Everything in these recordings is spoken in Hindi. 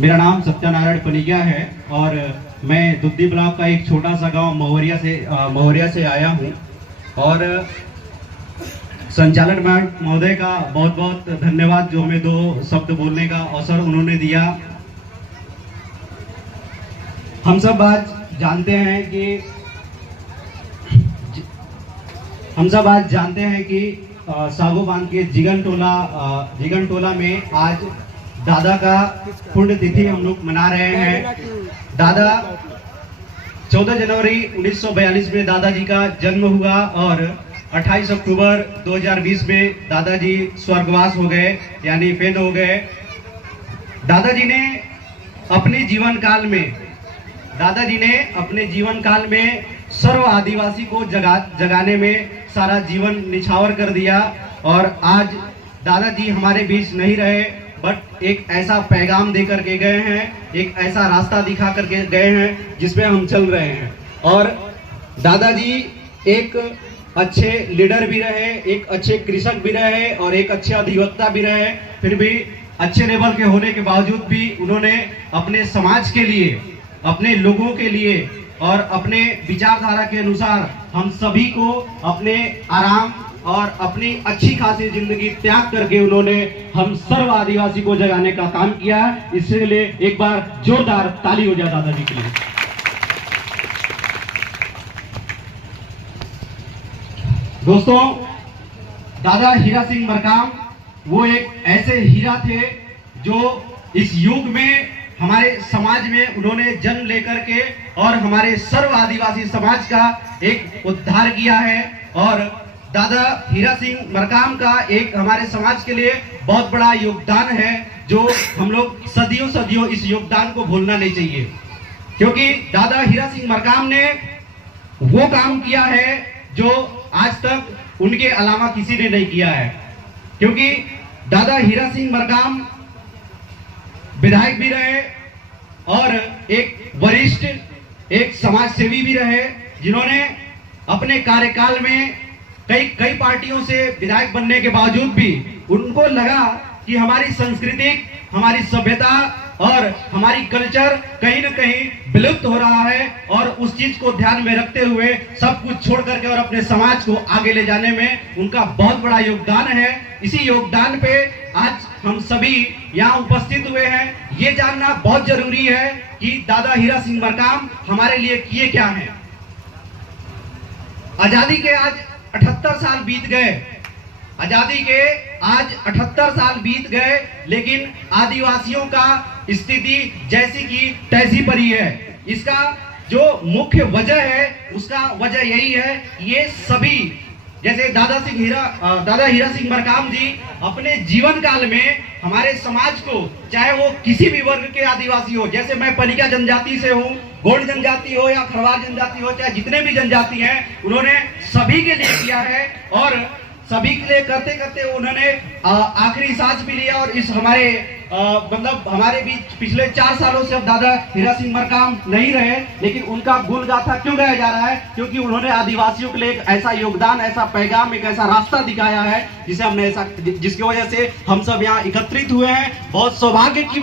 मेरा नाम सत्यनारायण पनिया है और मैं दुद्दी ब्लॉक का एक छोटा सा गांव महुरिया से आया हूं। और संचालक महोदय का बहुत बहुत धन्यवाद जो हमें 2 शब्द बोलने का अवसर उन्होंने दिया। हम सब आज जानते हैं कि सागोबांध के जिगन टोला में आज दादा का पुण्यतिथि हम लोग मना रहे हैं। दादा 14 जनवरी 1942 में दादाजी का जन्म हुआ और 28 अक्टूबर 2020 में दादाजी स्वर्गवास हो गए, यानी फेल हो गए। दादाजी ने अपने जीवन काल में सर्व आदिवासी को जगाने में सारा जीवन निछावर कर दिया। और आज दादाजी हमारे बीच नहीं रहे, बट एक ऐसा पैगाम दे करके गए हैं, एक ऐसा रास्ता दिखा करके गए हैं जिसमें हम चल रहे हैं। और दादाजी एक अच्छे लीडर भी रहे, एक अच्छे कृषक भी रहे और एक अच्छे अधिवक्ता भी रहे। फिर भी अच्छे लेवल के होने के बावजूद भी उन्होंने अपने समाज के लिए, अपने लोगों के लिए और अपने विचारधारा के अनुसार हम सभी को अपने आराम और अपनी अच्छी खासी जिंदगी त्याग करके उन्होंने हम सर्व आदिवासी को जगाने का काम किया। इसलिए एक बार जोरदार ताली हो जाए दादाजी के लिए। दोस्तों, दादा हीरा सिंह मरकाम वो एक ऐसे हीरा थे जो इस युग में हमारे समाज में उन्होंने जन्म लेकर के और हमारे सर्व आदिवासी समाज का एक उद्धार किया है। और दादा हीरा सिंह मरकाम का एक हमारे समाज के लिए बहुत बड़ा योगदान है, जो हम लोग सदियों इस योगदान को भूलना नहीं चाहिए। क्योंकि दादा हीरा सिंह मरकाम ने वो काम किया है जो आज तक उनके अलावा किसी ने नहीं किया है। क्योंकि दादा हीरा सिंह मरकाम विधायक भी रहे और एक वरिष्ठ, एक समाज सेवी भी रहे, जिन्होंने अपने कार्यकाल में कई पार्टियों से विधायक बनने के बावजूद भी उनको लगा कि हमारी संस्कृति, हमारी सभ्यता और हमारी कल्चर कहीं न कहीं विलुप्त हो रहा है, और उस चीज को ध्यान में रखते हुए सब कुछ छोड़ करके और अपने समाज को आगे ले जाने में उनका बहुत बड़ा योगदान है। इसी योगदान पे आज हम सभी यहाँ उपस्थित हुए हैं। ये जानना बहुत जरूरी है कि दादा हीरा सिंह मरकाम हमारे लिए किए क्या हैं। आजादी के आज 78 साल बीत गए, लेकिन आदिवासियों का स्थिति जैसी की तैसी पड़ी है। इसका जो मुख्य वजह है, उसका वजह यही है, ये सभी जैसे दादा हीरा सिंह मरकाम जी अपने जीवन काल में हमारे समाज को, चाहे वो किसी भी वर्ग के आदिवासी हो, जैसे मैं पनिका जनजाति से हूँ, गोंड जनजाति हो या खरवार जनजाति हो, चाहे जितने भी जनजाति हैं, उन्होंने सभी के लिए किया है। और सभी के लिए करते करते उन्होंने आखिरी सांस भी लिया। और इस हमारे बीच पिछले 4 सालों से अब दादा हीरा सिंह मरकाम नहीं रहे, लेकिन उनका गुण गाथा क्यों गाया जा रहा है? क्योंकि उन्होंने आदिवासियों के लिए एक ऐसा योगदान, ऐसा पैगाम, एक ऐसा रास्ता दिखाया है जिसकी वजह से हम सब यहाँ एकत्रित हुए हैं। बहुत सौभाग्य की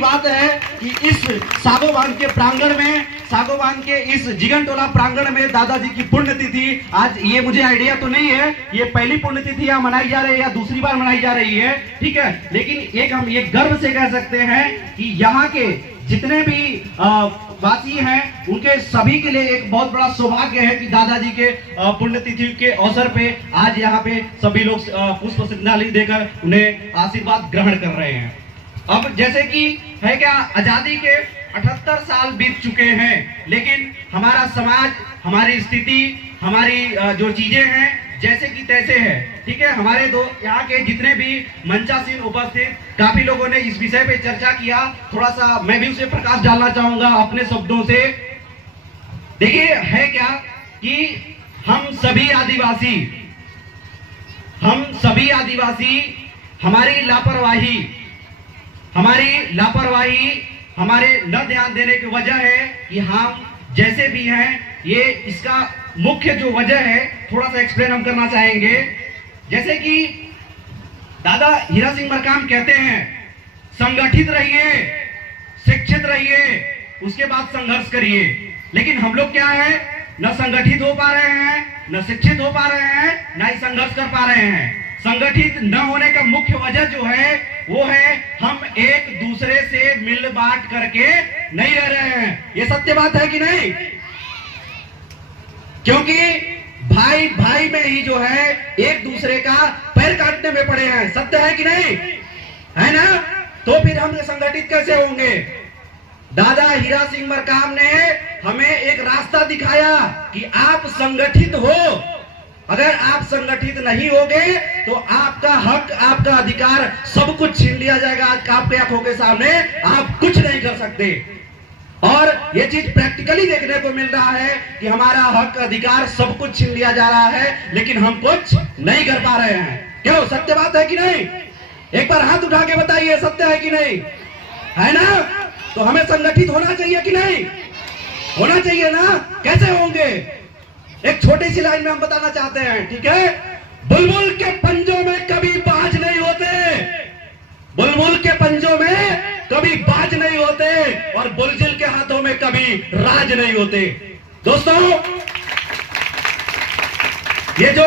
बात है कि इस सागोबांध के प्रांगण में, सागोबांध के इस जिगन टोला प्रांगण में दादाजी की पुण्यतिथि, आज ये मुझे आइडिया तो नहीं है ये पहली पुण्यतिथि यहाँ मनाई जा रही है या दूसरी बार मनाई जा रही है, ठीक है, लेकिन एक हम ये गर्व से कह सकते हैं कि यहाँ के जितने भी वासी हैं, उनके सभी के लिए एक बहुत बड़ा सौभाग्य है कि दादाजी के पुण्यतिथि के अवसर पे आज यहाँ पे सभी लोग पुष्प श्रद्धांजलि देकर उन्हें आशीर्वाद ग्रहण कर रहे हैं। अब जैसे कि है क्या, आजादी के 78 साल बीत चुके हैं, लेकिन हमारा समाज, हमारी स्थिति, हमारी जो चीजें हैं जैसे कि तैसे है, ठीक है। हमारे यहाँ के जितने भी मंचासीन उपस्थित काफी लोगों ने इस विषय पे चर्चा किया, थोड़ा सा मैं भी उसे प्रकाश डालना चाहूंगा अपने शब्दों से। देखिए है क्या कि हम सभी आदिवासी हमारी लापरवाही, हमारे न ध्यान देने की वजह है कि हम जैसे भी हैं। ये इसका मुख्य जो वजह है, थोड़ा सा एक्सप्लेन हम करना चाहेंगे। जैसे कि दादा हीरा सिंह मरकाम कहते हैं, संगठित रहिए, शिक्षित रहिए, उसके बाद संघर्ष करिए। लेकिन हम लोग क्या है, न संगठित हो पा रहे हैं, न शिक्षित हो पा रहे हैं, न ही संघर्ष कर पा रहे हैं। संगठित न होने का मुख्य वजह जो है वो है हम एक दूसरे से मिल बांट करके नहीं रह रहे हैं। ये सत्य बात है कि नहीं? क्योंकि भाई भाई में ही जो है एक दूसरे का पैर काटने में पड़े हैं। सत्य है कि नहीं? है ना? तो फिर हम संगठित कैसे होंगे? दादा हीरा सिंह मरकाम ने हमें एक रास्ता दिखाया कि आप संगठित हो। अगर आप संगठित नहीं होगे तो आपका हक, आपका अधिकार सब कुछ छीन लिया जाएगा। आज आपके आंखों के सामने आप कुछ नहीं कर सकते। और ये चीज प्रैक्टिकली देखने को मिल रहा है कि हमारा हक, अधिकार सब कुछ छीन लिया जा रहा है, लेकिन हम कुछ नहीं कर पा रहे हैं। क्यों? सत्य बात है कि नहीं? एक बार हाथ उठा के बताइए, सत्य है कि नहीं? है ना? तो हमें संगठित होना चाहिए कि नहीं? होना चाहिए ना? कैसे होंगे? एक छोटी सी लाइन में हम बताना चाहते हैं, ठीक है? बुलबुल के पंजों में कभी बाज नहीं होते, बुलबुल के पंजों में कभी बाज नहीं होते, और बुलबुल के हाथों में कभी राज नहीं होते। दोस्तों, ये जो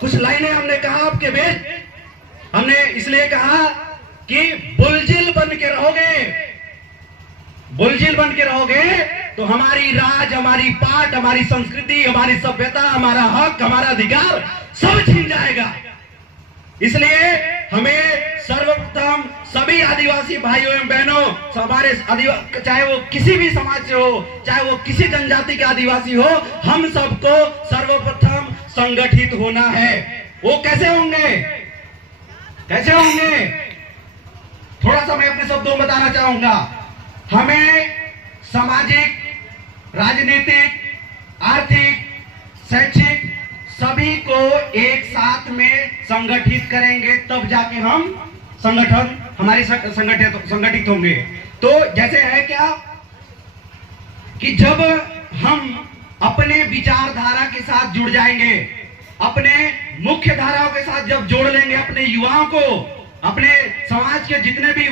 कुछ लाइनें हमने कहा आपके बीच, हमने इसलिए कहा कि बुलजिल बन के रहोगे, बुलजिल बन के रहोगे तो हमारी राज, हमारी पाठ, हमारी संस्कृति, हमारी सभ्यता, हमारा हक, हमारा अधिकार सब छीन जाएगा। इसलिए हमें सर्वप्रथम सभी आदिवासी भाइयों एवं बहनों, हमारे चाहे वो किसी भी समाज से हो, चाहे वो किसी जनजाति के आदिवासी हो, हम सबको सर्वप्रथम संगठित होना है। वो कैसे होंगे? कैसे होंगे? थोड़ा सा मैं अपने शब्दों में बताना चाहूंगा। हमें सामाजिक, राजनीतिक, आर्थिक, शैक्षिक सभी को एक साथ में संगठित करेंगे, तब जाके हम हमारी संगठित होंगे। तो जैसे है क्या कि जब हम अपने विचारधारा के साथ जुड़ जाएंगे, अपने मुख्य धाराओं के साथ जब जोड़ लेंगे अपने युवाओं को, अपने समाज के जितने भी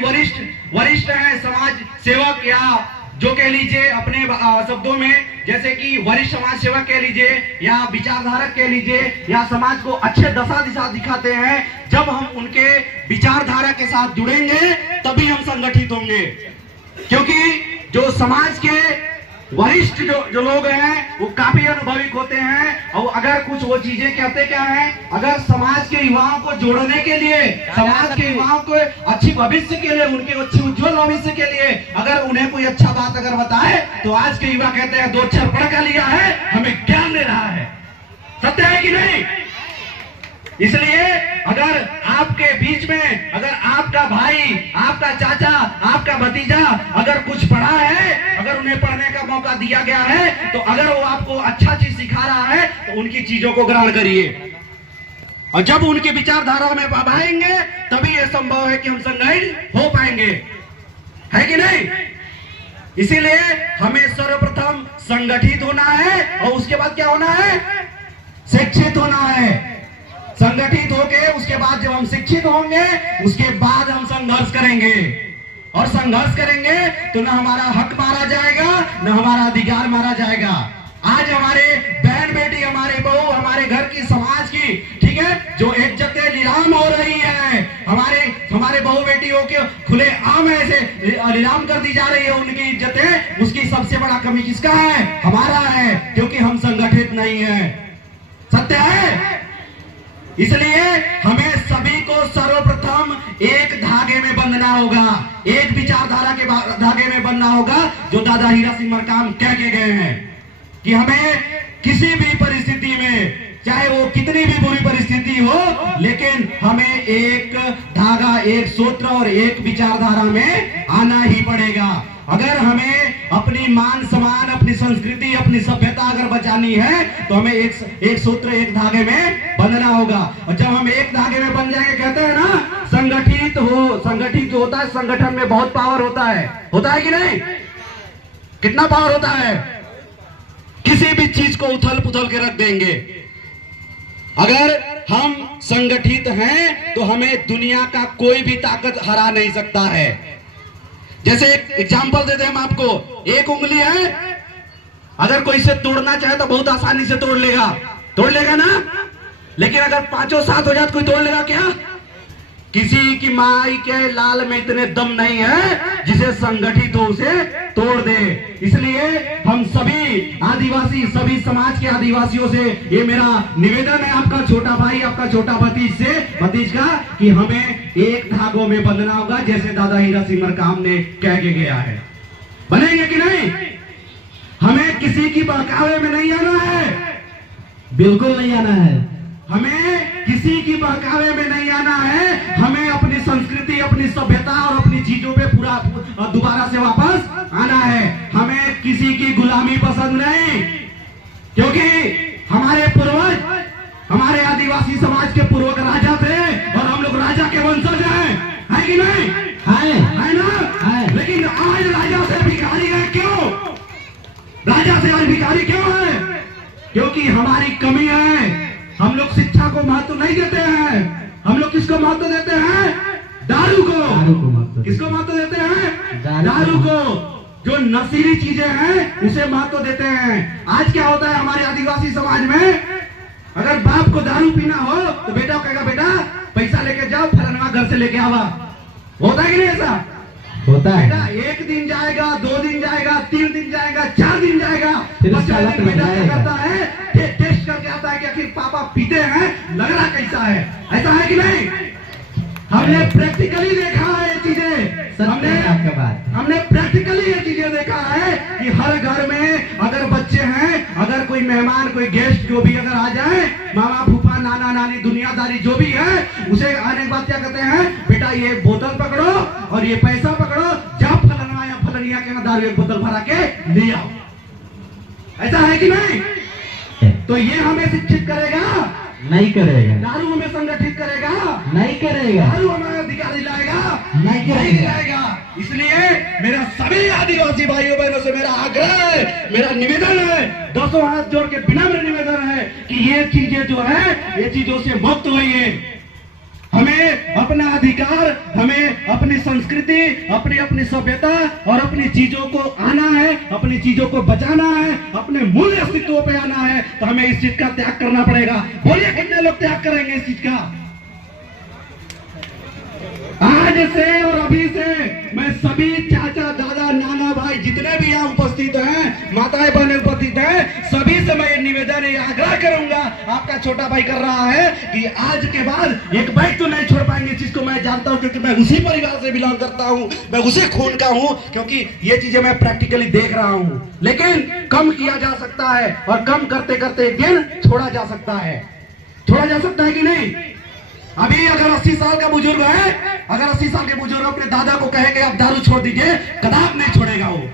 वरिष्ठ हैं, समाज सेवक या जो कह लीजिए अपने शब्दों में, जैसे कि वरिष्ठ समाज सेवक कह लीजिए या विचारधारक कह लीजिए, या समाज को अच्छे दशा दिशा दिखाते हैं, जब हम उनके विचारधारा के साथ जुड़ेंगे तभी हम संगठित होंगे। क्योंकि जो समाज के वरिष्ठ जो लोग हैं वो काफी अनुभवी होते हैं, और अगर कुछ वो चीजें कहते क्या है, अगर समाज के युवाओं को जोड़ने के लिए, समाज के युवाओं को अच्छी भविष्य के लिए, उनके अच्छी उज्जवल भविष्य के लिए अगर उन्हें कोई अच्छा बात अगर बताए, तो आज के युवा कहते हैं 2 अक्षर पढ़ कर लिया है, हमें ज्ञान दे रहा है। सत्य है कि नहीं? इसलिए अगर आपके बीच में अगर आपका भाई, आपका चाचा, आपका भतीजा अगर कुछ पढ़ा है, अगर उन्हें पढ़ने का मौका दिया गया है, तो अगर वो आपको अच्छा चीज सिखा रहा है तो उनकी चीजों को ग्रहण करिए, और जब उनकी विचारधारा में आएंगे तभी यह संभव है कि हम संगठित हो पाएंगे। है कि नहीं? इसीलिए हमें सर्वप्रथम संगठित होना है, और उसके बाद क्या होना है? शिक्षित होना है। संगठित होके उसके बाद जब हम शिक्षित होंगे, उसके बाद हम संघर्ष करेंगे, और संघर्ष करेंगे तो न हमारा हक मारा जाएगा, न हमारा अधिकार मारा जाएगा। आज हमारे बहन बेटी, हमारे बहू, हमारे घर की, समाज की, ठीक है, जो इज्जतें नीलाम हो रही है, हमारे बहू बेटियों के खुले आम ऐसे नीलाम कर दी जा रही है उनकी इज्जतें, उसकी सबसे बड़ा कमी किसका है? हमारा है, क्योंकि हम संगठित नहीं है। सत्य है? इसलिए हमें सभी को सर्वप्रथम एक धागे में बंधना होगा, एक विचारधारा के धागे में बंधना होगा, जो दादा हीरा सिंह मरकाम कह के गए हैं कि हमें किसी भी परिस्थिति में, चाहे वो कितनी भी बुरी परिस्थिति हो, लेकिन हमें एक धागा, एक सूत्र और एक विचारधारा में आना ही पड़ेगा। अगर हमें अपनी मान सम्मान, अपनी संस्कृति, अपनी सभ्यता अगर बचानी है तो हमें एक सूत्र, एक धागे में बंधना होगा। और जब हम एक धागे में बन जाएंगे, कहते हैं ना, संगठित जो होता है, संगठन में बहुत पावर होता है कि नहीं? कितना पावर होता है? किसी भी चीज को उथल पुथल के रख देंगे। अगर हम संगठित हैं तो हमें दुनिया का कोई भी ताकत हरा नहीं सकता है। जैसे एक एग्जांपल देते हैं हम आपको, एक उंगली है, अगर कोई इसे तोड़ना चाहे तो बहुत आसानी से तोड़ लेगा ना। लेकिन अगर 5-7 हो जाए तो कोई तोड़ लेगा क्या? किसी की माई के लाल में इतने दम नहीं है जिसे संगठित हो उसे तोड़ दे। इसलिए हम सभी आदिवासी, सभी समाज के आदिवासियों से ये मेरा निवेदन है, आपका छोटा भाई, आपका छोटा भतीज का, कि हमें एक धागों में बंधना होगा, जैसे दादा हीरा सिंह मरकाम ने कह के गया है। बनेंगे कि नहीं? हमें किसी की बहकावे में नहीं आना है, बिल्कुल नहीं आना है। हमें किसी की बहकावे में नहीं आना है। हमें अपनी संस्कृति, अपनी सभ्यता और अपनी चीजों पे पूरा दोबारा से वापस आना है। हमें किसी की गुलामी पसंद नहीं, क्योंकि हमारे पूर्वज, हमारे आदिवासी समाज के पूर्वज राजा थे और हम लोग राजा के वंशज हैं, है कि नहीं? है ना? है। लेकिन आज राजा से भिखारी है। क्यों राजा से आज भिखारी क्यों है? क्योंकि हमारी कमी है। हम लोग शिक्षा को महत्व नहीं देते हैं। हम लोग किसको महत्व देते हैं? दारू को। किसको महत्व देते हैं? दारू को। जो नशीली चीजें हैं उसे महत्व देते हैं। आज क्या होता है हमारे आदिवासी समाज में, अगर बाप को दारू पीना हो तो बेटा कहेगा, बेटा पैसा लेके जाओ, फलाना घर से लेके आवा। होता है कि नहीं? ऐसा होता है। बेटा 1 दिन जाएगा, 2 दिन जाएगा, 3 दिन जाएगा, 4 दिन जाएगा, बच्चा बेटा क्या करता है, टेस्ट करके आता है कि आखिर पापा पीते हैं, लग रहा कैसा है। ऐसा है कि नहीं? हमने प्रैक्टिकली देखा है ये चीजें। हमने प्रैक्टिकली ये चीजें देखा है कि हर घर में अगर बच्चे हैं, अगर कोई मेहमान, कोई गेस्ट जो भी अगर आ जाए, मामा फूफा नाना नानी दुनियादारी जो भी है, उसे आने के बाद क्या कहते हैं, बेटा ये बोतल पकड़ो और ये पैसा पकड़ो, जाओ फलाना या फलनिया के दारू एक बोतल भरा के ले आओ। ऐसा है कि नहीं? तो ये हमें शिक्षित करेगा? नहीं करेगा। दारू हमें संगठित करेगा? नहीं करेगा। दारू हमें अधिकार दिलाएगा? नहीं दिलाएगा। इसलिए मेरा सभी आदिवासी भाइयों बहनों से मेरा आग्रह है, मेरा निवेदन है, 2 हाथ जोड़ के विनम्र निवेदन है कि ये चीजें जो है, ये चीजों से मुक्त होइए। हमें अपना अधिकार, हमें अपनी संस्कृति, अपनी सभ्यता और अपनी चीजों को आना है, अपनी चीजों को बचाना है, अपने मूल अस्तित्व पे आना है, तो हमें इस चीज का त्याग करना पड़ेगा। बोलिए कितने लोग त्याग करेंगे इस चीज का? आज से और अभी से मैं सभी चाचा, दादा, नाना, भाई जितने भी यहाँ उपस्थित हैं, माताएं बहनें उपस्थित हैं, सभी से मैं ये निवेदन, ये आग्रह करूंगा, आपका छोटा भाई कर रहा है कि आज के बाद एक बाइक तो नहीं छोड़ पाएंगे। इस चीज को मैं जानता हूं क्योंकि मैं उसी परिवार से बिलोंग करता हूं, मैं उसी खून का हूं, क्योंकि ये चीजें मैं प्रैक्टिकली देख रहा हूं। लेकिन कम किया जा सकता है और कम करते करते एक दिन छोड़ा जा सकता है। छोड़ा जा सकता है कि नहीं? अभी अगर 80 साल का बुजुर्ग है, अगर 80 साल के बुजुर्ग अपने दादा को कहेंगे आप दारू छोड़ दीजिए, कदाप नहीं छोड़ेगा वो।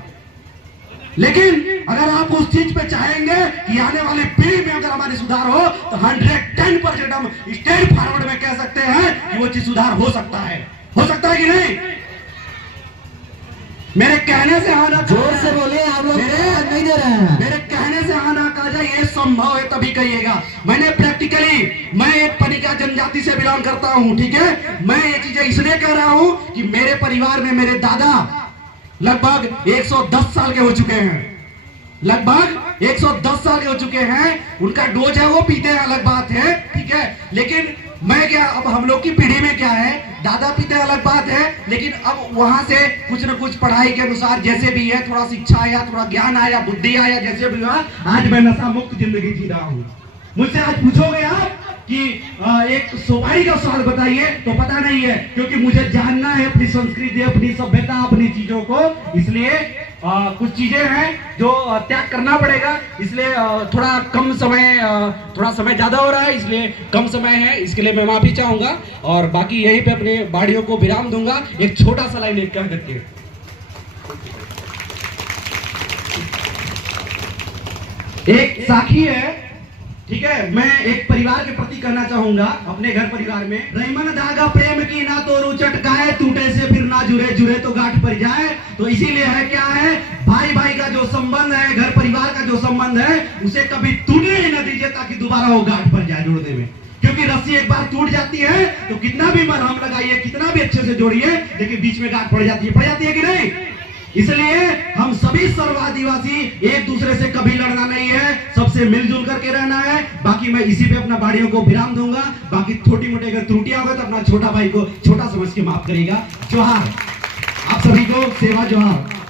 लेकिन अगर आप उस चीज पे चाहेंगे कि आने वाली पीढ़ी में अगर हमारी सुधार हो, तो 110% हम स्टेट फॉरवर्ड में कह सकते हैं कि वो चीज सुधार हो सकता है। हो सकता है कि नहीं? मेरे कहने से हाँ ना, जोर से बोलिए, आप लोग नहीं दे रहे हैं। मेरे कहने से हाँ ना कहा जाए, ये संभव है तभी कहिएगा। मैंने प्रैक्टिकली, मैं एक पनिका जनजाति से बिलोंग करता हूँ, ठीक है? मैं ये चीजें इसलिए कह रहा हूँ कि मेरे परिवार में मेरे दादा लगभग 110 साल के हो चुके हैं, लगभग 110 साल के हो चुके हैं। उनका डोज है, वो पीते हैं, अलग बात है, ठीक है? लेकिन मैं क्या, अब हम लोग की पीढ़ी में क्या है, दादा पीते हैं, अलग बात है, लेकिन अब वहां से कुछ न कुछ पढ़ाई के अनुसार जैसे भी है, थोड़ा शिक्षा आया, थोड़ा ज्ञान आया, बुद्धि आया, जैसे भी हुआ, आज मैं नशा मुक्त जिंदगी जी रहा हूँ। मुझसे आज पूछोगे आप कि एक सुपारी का स्वाद बताइए, तो पता नहीं है, क्योंकि मुझे जानना है अपनी संस्कृति, अपनी सभ्यता, अपनी चीजों को। इसलिए कुछ चीजें हैं जो त्याग करना पड़ेगा। इसलिए थोड़ा कम समय, थोड़ा समय ज्यादा हो रहा है, इसलिए कम समय है, इसके लिए मैं माफी चाहूंगा और बाकी यहीं पे अपने बाड़ियों को विराम दूंगा। एक छोटा सा लाइन कह करके, एक साखी है, ठीक है? मैं एक परिवार के प्रति कहना चाहूंगा, अपने घर परिवार में, रहीमन धागा प्रेम की ना तो रुचट गाए, टूटे से फिर ना जुड़े, जुड़े तो गांठ पर जाए। तो इसीलिए है क्या है, भाई भाई का जो संबंध है, घर परिवार का जो संबंध है, उसे कभी टूटने ही न दीजिए। दीजिए ताकि दोबारा वो गांठ पर जाए जोड़ने में, क्योंकि रस्सी एक बार टूट जाती है तो कितना भी मरहम लगाइए, कितना भी अच्छे से जोड़िए, लेकिन बीच में गांठ पड़ जाती है कि नहीं। इसलिए हम सभी सर्व आदिवासी एक दूसरे से कभी लड़ना नहीं है, सबसे मिलजुल करके रहना है। बाकी मैं इसी पे अपना बाड़ियों को विराम दूंगा। बाकी छोटी मोटी अगर त्रुटियां हो तो अपना छोटा भाई को छोटा समझ के माफ करिएगा। जोहार आप सभी को, सेवा जोहार।